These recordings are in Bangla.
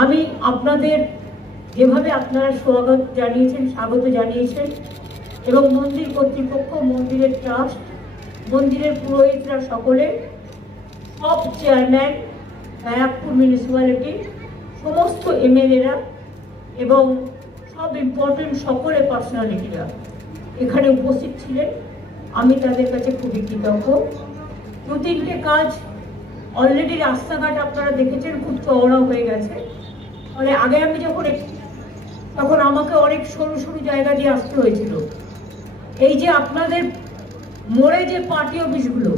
আমি আপনাদের যেভাবে আপনারা স্বাগত জানিয়েছেন এবং মন্দির কর্তৃপক্ষ, মন্দিরের ট্রাস্ট, মন্দিরের পুরোহিতরা সকলে, সব চেয়ারম্যান, ব্যারাকপুর মিউনিসিপ্যালিটি, সমস্ত এমএলএরা এবং সব ইম্পর্টেন্ট সকলে পার্সোনালিটিরা এখানে উপস্থিত ছিলেন। আমি তাদের কাছে খুবই কৃতজ্ঞ। 2-3টে কাজ অলরেডি রাস্তাঘাট আপনারা দেখেছেন খুব চওড়া হয়ে গেছে। ফলে আগে আমি তখন আমাকে অনেক সরু সরু জায়গা দিয়ে আসতে হয়েছিল। এই যে আপনাদের মোড়ে যে পার্টি অফিসগুলো,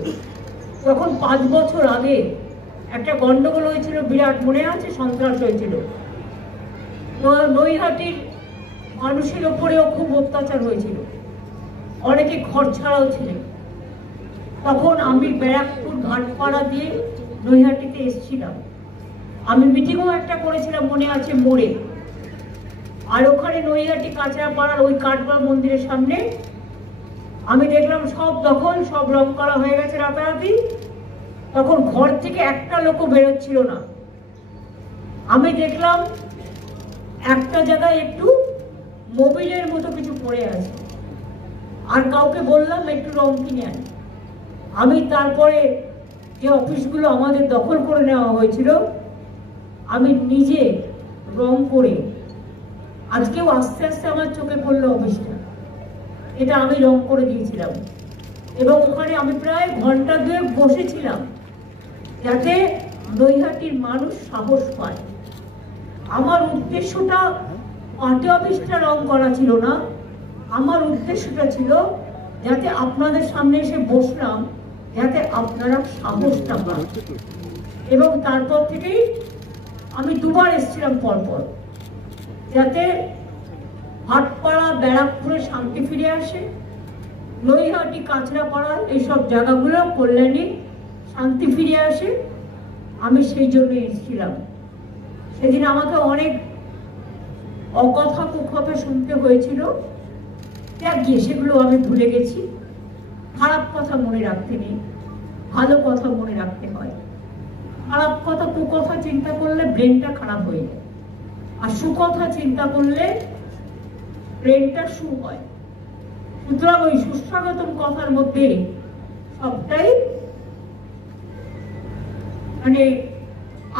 তখন 5 বছর আগে একটা গন্ডগোল হয়েছিল বিরাট, মনে আছে? সন্ত্রাস হয়েছিল। নৈহাটির মানুষের ওপরেও খুব অত্যাচার হয়েছিল, অনেকে ঘর ছাড়াও ছিলেন। তখন আমি ব্যারাকপুর ঘাটপাড়া দিয়ে নৈহাটিতে এসেছিলাম। আমি মিটিংও একটা করেছিলাম, মনে আছে, মোড়ে। আর ওখানে নৈহাটি কাঁচরাপাড়ার ওই কাঠগড়া মন্দিরের সামনে আমি দেখলাম সব দখল, সব রং করা হয়ে গেছে রাতারাতি। তখন ঘর থেকে একটা লোকও বেরোচ্ছিল না। আমি দেখলাম একটা জায়গায় একটু মোবিলের মতো কিছু পড়ে আছে, আর কাউকে বললাম একটু রং কিনে আন। আমি তারপরে যে অফিসগুলো আমাদের দখল করে নেওয়া হয়েছিল, আমি নিজে রং করে, আজকেও আস্তে আস্তে আমার চোখে পড়লো অফিসটা, এটা আমি রং করে দিয়েছিলাম। এবং ওখানে আমি প্রায় ঘন্টা 2 বসেছিলাম যাতে নৈহাটির মানুষ সাহস পায়। আমার উদ্দেশ্যটা পার্টি অফিসটা রং করা ছিল না, আমার উদ্দেশ্যটা ছিল যাতে আপনাদের সামনে এসে বসলাম, যাতে আপনারা সাহসটা পান। এবং তারপর থেকেই আমি 2বার এসেছিলাম পরপর, যাতে ভাটপাড়া, ব্যারাকপুরে শান্তি ফিরে আসে, নৈহাটি, কাঁচরাপাড়া, এইসব জায়গাগুলো, কল্যাণী, শান্তি ফিরে আসে। আমি সেই জন্য এসেছিলাম। সেদিন আমাকে অনেক অকথা কুকথা শুনতে হয়েছিল, গিয়ে সেগুলো আমি ভুলে গেছি। খারাপ কথা মনে রাখতে নেই, ভালো কথা মনে রাখতে হয়। খারাপ কথা কুকথা চিন্তা করলে ব্রেনটা খারাপ হয়ে যায়, আর সুকথা চিন্তা করলে ব্রেনটা সু হয়। সুতরাং ওই সুস্বাগতম কথার মধ্যে সবটাই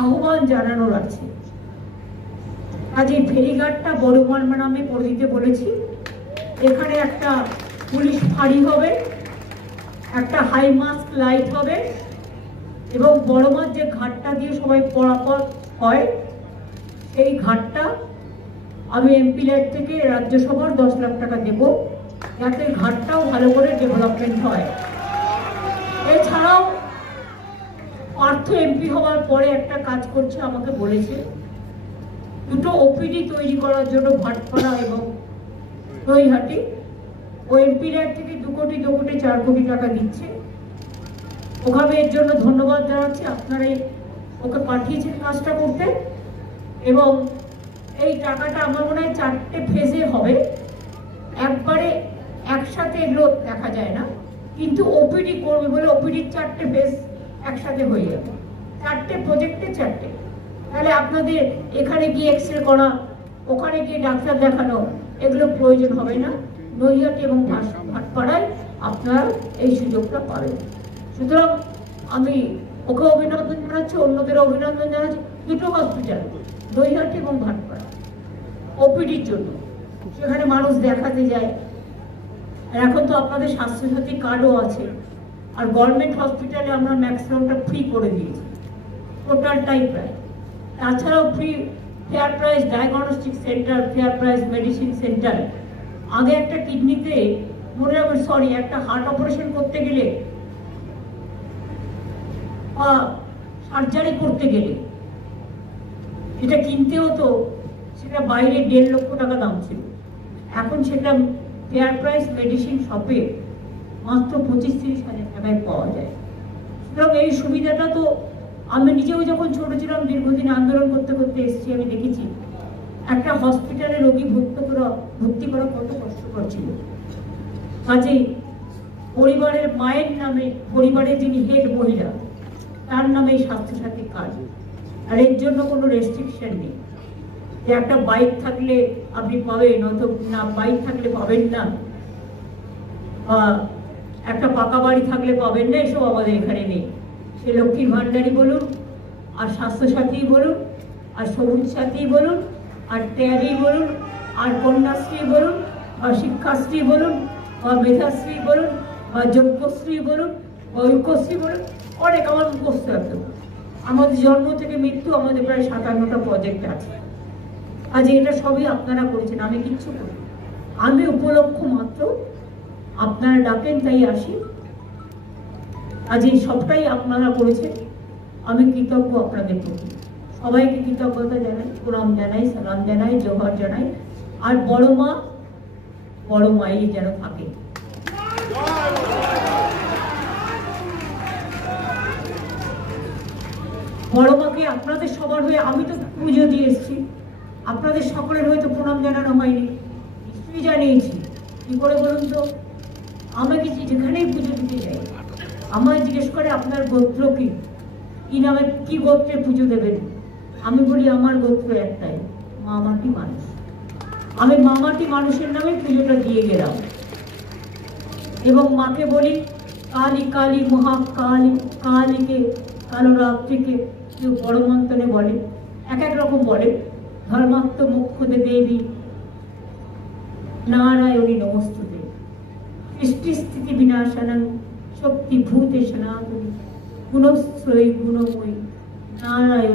আহ্বান জানানোর আছে। আজ এই ফেরিঘাটটা বড়মার নামে করে দিতে বলেছি। এখানে একটা পুলিশ ফাঁড়ি হবে, একটা হাই মাস্ক লাইট হবে, এবং বড়মার যে ঘাটটা দিয়ে সবাই পরাপর হয়, সেই ঘাটটা আমি এমপি ল্যাড থেকে রাজ্যসভার 10 লাখ টাকা দেব, যাতে ঘাটটাও ভালো করে ডেভেলপমেন্ট হয়। এছাড়াও পার্থ এমপি হওয়ার পরে একটা কাজ করছে, আমাকে বলেছে 2টো ওপিডি তৈরি করার জন্য ভাটপাড়া এবং নৈহাটি। ও এমপি ল্যাড থেকে 2 কোটি 4 কোটি টাকা দিচ্ছে। ওখানে এর জন্য ধন্যবাদ জানাচ্ছি, আপনারা ওকে পাঠিয়েছেন কাজটা করতে। এবং এই টাকাটা আমার মনে হয় 4টে ফেজে হবে, একবারে একসাথে এগুলো দেখা যায় না, কিন্তু ওপিডি করবে বলে ওপিডির 4টে ফেজ একসাথে হয়ে যাবে। 4টে প্রজেক্টে 4টে। তাহলে আপনাদের এখানে গিয়ে এক্সরে করা, ওখানে গিয়ে ডাক্তার দেখানো, এগুলো প্রয়োজন হবে না। নৈহাটি এবং ভাটপাড়ায় আপনারা এই সুযোগটা পাবেন। সুতরাং আমি ওকে অভিনন্দন জানাচ্ছি, অন্যদের অভিনন্দন জানাচ্ছি। 2টো হসপিটাল, নৈহাটি এবং ভাটপাড়া, ওপিডির জন্য, সেখানে মানুষ দেখাতে যায়। আর এখন তো আপনাদের স্বাস্থ্যসাথী কার্ডও আছে, আর গভর্নমেন্ট হসপিটালে আমরা ম্যাক্সিমামটা ফ্রি করে দিয়েছি, টোটালটাই প্রায়। তাছাড়াও free fair price diagnostic centre, fair price medicine centre. আগে একটা কিডনিতে একটা হার্ট অপারেশন করতে গেলে, সার্জারি করতে গেলে যেটা কিনতে হতো, সেটা বাইরে 1.5 লক্ষ টাকা দাম ছিল। এখন সেটা ফেয়ার প্রাইস মেডিসিন শপে মাত্র 25-30 হাজার টাকায় পাওয়া যায়। সুতরাং এই সুবিধাটা তো আমি নিজেও যখন ছোট ছিলাম, দীর্ঘদিন আন্দোলন করতে করতে এসেছি, আমি দেখেছি একটা হসপিটালে রোগী ভর্তি করা কত কষ্টকর ছিল। কাজেই পরিবারের মায়ের নামে, পরিবারের যিনি হেড মহিলা, তার নামে স্বাস্থ্যসাথী কার্ড, আর এর জন্য কোনো রেস্ট্রিকশন নেই যে একটা বাইক থাকলে আপনি পাবেন, অথবা না বাইক থাকলে পাবেন না, বা একটা পাকা বাড়ি থাকলে পাবেন না, এসব আমাদের এখানে নেই। সে লক্ষ্মীর ভাণ্ডারই বলুন, আর স্বাস্থ্যসাথী বলুন, আর সবুজ সাথী বলুন, আর ট্যাগই বলুন, আর কন্যাশ্রী বলুন, বা শিক্ষাশ্রী বলুন, বা মেধাশ্রী বলুন, বা যোগ্যশ্রী বলুন, বা ঐক্যশ্রী বলুন, অনেক আমার মুখস্থ একদম। আমাদের জন্ম থেকে মৃত্যু আমাদের প্রায় 57টা প্রজেক্ট আছে। আজ এটা সবই আপনারা করেছেন, আমি কিচ্ছু করি, আমি উপলক্ষ মাত্র। আপনারা ডাকেন তাই আসি। আজ এই সবটাই আপনারা করেছেন, আমি কৃতজ্ঞ আপনাদের প্রতি। সবাইকে কৃতজ্ঞতা জানাই, প্রণাম জানাই, সালাম জানাই, জোহর জানাই। আর বড় মাই যেন থাকে। বড় মাকে আপনাদের সবার হয়ে আমি তো পুজো দিয়ে এসেছি, আপনাদের সকলের হয়তো প্রণাম জানানো হয়নি, নিশ্চয়ই জানিয়েছি। কি করে বলুন তো? আমাকে যেখানেই পুজো দিতে যাই আমায় জিজ্ঞেস করে আপনার গোত্র কি, কি নামে, কি গোত্রে পুজো দেবেন। আমি বলি আমার গোত্র একটাই, মামাটি মানুষ। আমি মামাটি মানুষের নামে পুজোটা দিয়ে গেলাম। এবং মাকে বলি কালী কালী মহাকালী, কালীকে, কালো রাত্রিকে কেউ বড় মন্ত্রণে বলে, এক এক রকম বলে। ধর্মাত্ম মুখ্যদে দেবী নারায়ণী নমস্তুতে, সৃষ্টি স্থিতি বিনাশানং শক্তি ভূতে সনাতনী গুণশ্রয়ী গুণময়ী নারায়ণী।